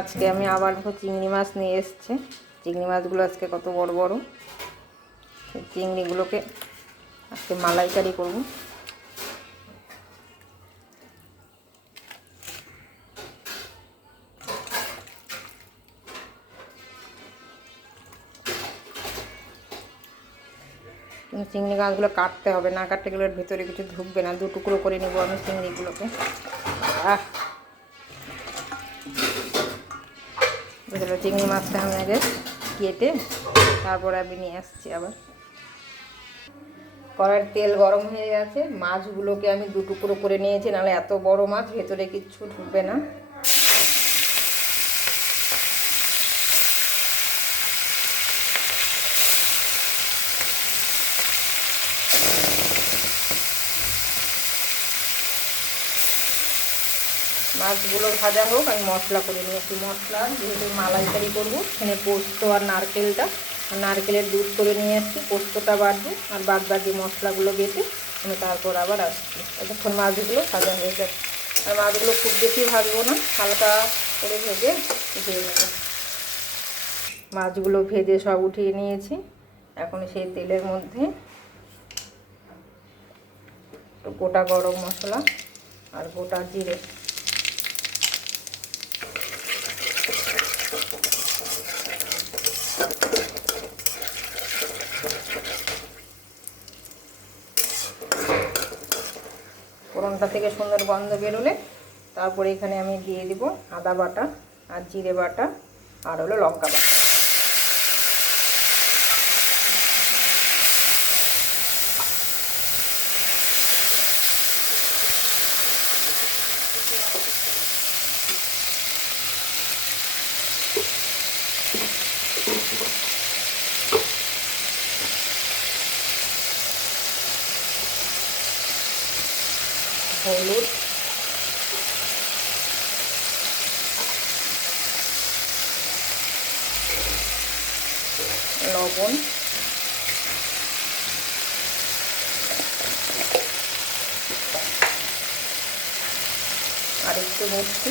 আজকে আমি আবার দেখো চিংড়ি মাছ নিয়ে এসেছি। চিংড়ি মাছগুলো আজকে কত বড় বড়। সেই চিংড়িগুলোকে আজকে মালাইকারি করব। চিংড়ি মাছগুলো কাটতে হবে, না কাটতে গেলে ভেতরে কিছু ঢুকবে না। দু টুকরো করে নেব আমি চিংড়িগুলোকে। চিংড়ি মাছটা আমি আগে কেটে তারপরে আমি নিয়ে আসছি। আবার কড়াইয়ের তেল গরম হয়ে গেছে। মাছগুলোকে আমি দু টুকরো করে নিয়েছি, নাহলে এত বড় মাছ ভেতরে কিচ্ছু ঢুকবে না। মাছগুলো ভাজা হোক, আমি মশলা করে নিয়েছি। মশলা যেহেতু মালাইকারি করবো, এখানে পোস্ত আর নারকেলের দুধ করে নিয়ে আসছি। পোস্তটা বাটবো আর বাদ বাকি মশলাগুলো বেটে আমি তারপর আবার আসছি। এতক্ষণ মাছগুলো ভাজা হয়ে যাবে। আর মাছগুলো খুব বেশি ভাজবো না, হালকা করে ভেজে উঠিয়ে নেব। মাছগুলো ভেজে সব উঠিয়ে নিয়েছি। এখন সেই তেলের মধ্যে গোটা গরম মশলা আর গোটা জিরে, ফোড়নটা থেকে সুন্দর গন্ধ বেরোলে তারপরে এখানে আমি দিয়ে দিব আদা বাটা আর জিরে বাটা আর হলো লঙ্কা বাটা। হলুদ, লবণ, আর একটু মিষ্টি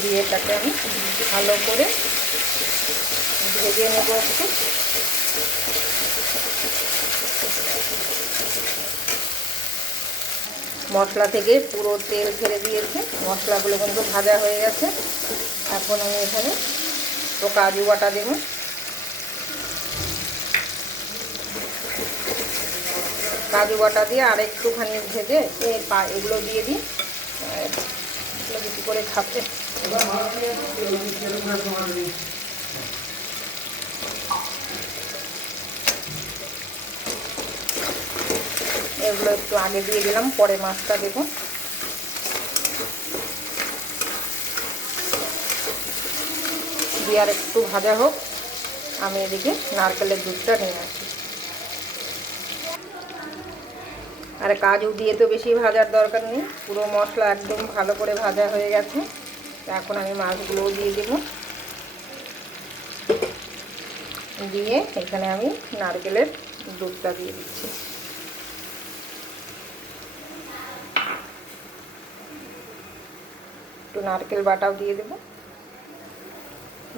দিয়ে এটাকে আমি ভালো করে ভেজে নেব একটু। মশলা থেকে পুরো তেল ছেড়ে দিয়েছে, মশলাগুলো কিন্তু ভাজা হয়ে গেছে। এখন আমি এখানে তো কাজু বাটা দেব। কাজু বাটা দিয়ে আর একটুখানি ভেজে এগুলো দিয়ে দিই, বেশি করে খাবে। এগুলো একটু আগে দিয়ে দিলাম, পরে মাছটা দেবো। দিয়ে আর একটু ভাজা হোক, আমি এদিকে নারকেলের দুধটা নিয়ে আসি। আর কাজু দিয়ে তো বেশি ভাজার দরকার নেই, পুরো মশলা একদম ভালো করে ভাজা হয়ে গেছে। এখন আমি মাছগুলোও দিয়ে দেব। দিয়ে এখানে আমি নারকেলের দুধটা দিয়ে দিচ্ছি। একটু নারকেল বাটাও দিয়ে দেব।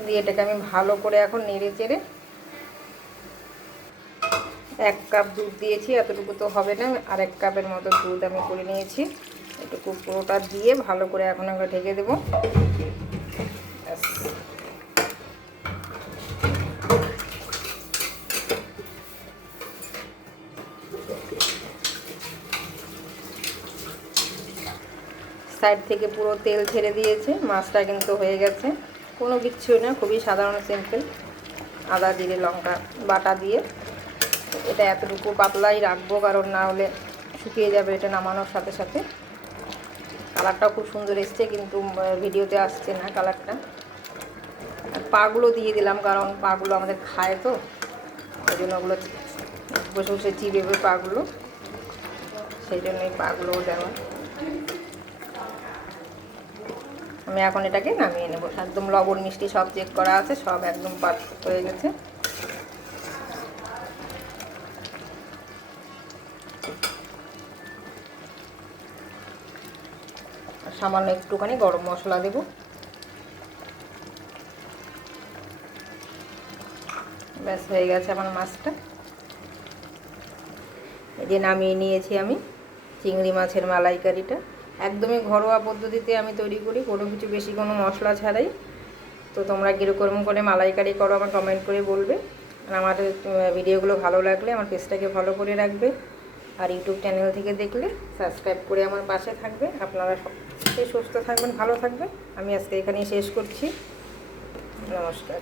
দিয়ে এটাকে আমি ভালো করে এখন নেড়ে চেড়ে, 1 কাপ দুধ দিয়েছি, এতটুকু তো হবে না, আর 1 কাপের মতো দুধ আমি করে নিয়েছি। এটুকু পুরোটা দিয়ে ভালো করে এখন আমরা ঢেকে দেবো। সাইড থেকে পুরো তেল ছেড়ে দিয়েছে, মাছটা কিন্তু হয়ে গেছে। কোনো কিচ্ছু না, খুবই সাধারণ সিম্পল আদা জিরে লঙ্কা বাটা দিয়ে। এটা এতটুকু পাতলাই রাখবো, কারণ না হলে শুকিয়ে যাবে এটা নামানোর সাথে সাথে। কালারটাও খুব সুন্দর এসছে, কিন্তু ভিডিওতে আসছে না কালারটা। আর পাগুলো দিয়ে দিলাম, কারণ পাগুলো আমাদের খায় তো, ওই জন্য ওগুলো বসে বসে চিবেবে পাগুলো, সেই জন্যই পাগুলোও দেওয়া। আমি এখন এটাকে নামিয়ে নেব। একদম লবণ মিষ্টি সব চেক করা আছে, সব একদম পারফেক্ট হয়ে গেছে। সামান্য একটুখানি গরম মশলা দেব। ব্যাস হয়ে গেছে আমার মাছটা। এই যে নামিয়ে নিয়েছি আমি চিংড়ি মাছের মালাইকারিটা। একদমই ঘরোয়া পদ্ধতিতে আমি তৈরি করি, কোনো কিছু বেশি কোনো মশলা ছাড়াই। তো তোমরা কীরকম করে মালাইকারি করো আমার কমেন্ট করে বলবে। আর আমার ভিডিওগুলো ভালো লাগলে আমার পেজটাকে ফলো করে রাখবে। আর ইউটিউব চ্যানেল থেকে দেখলে সাবস্ক্রাইব করে আমার পাশে থাকবে। আপনারা সবাই সুস্থ থাকবেন, ভালো থাকবেন। আমি আজকে এখানেই শেষ করছি। নমস্কার।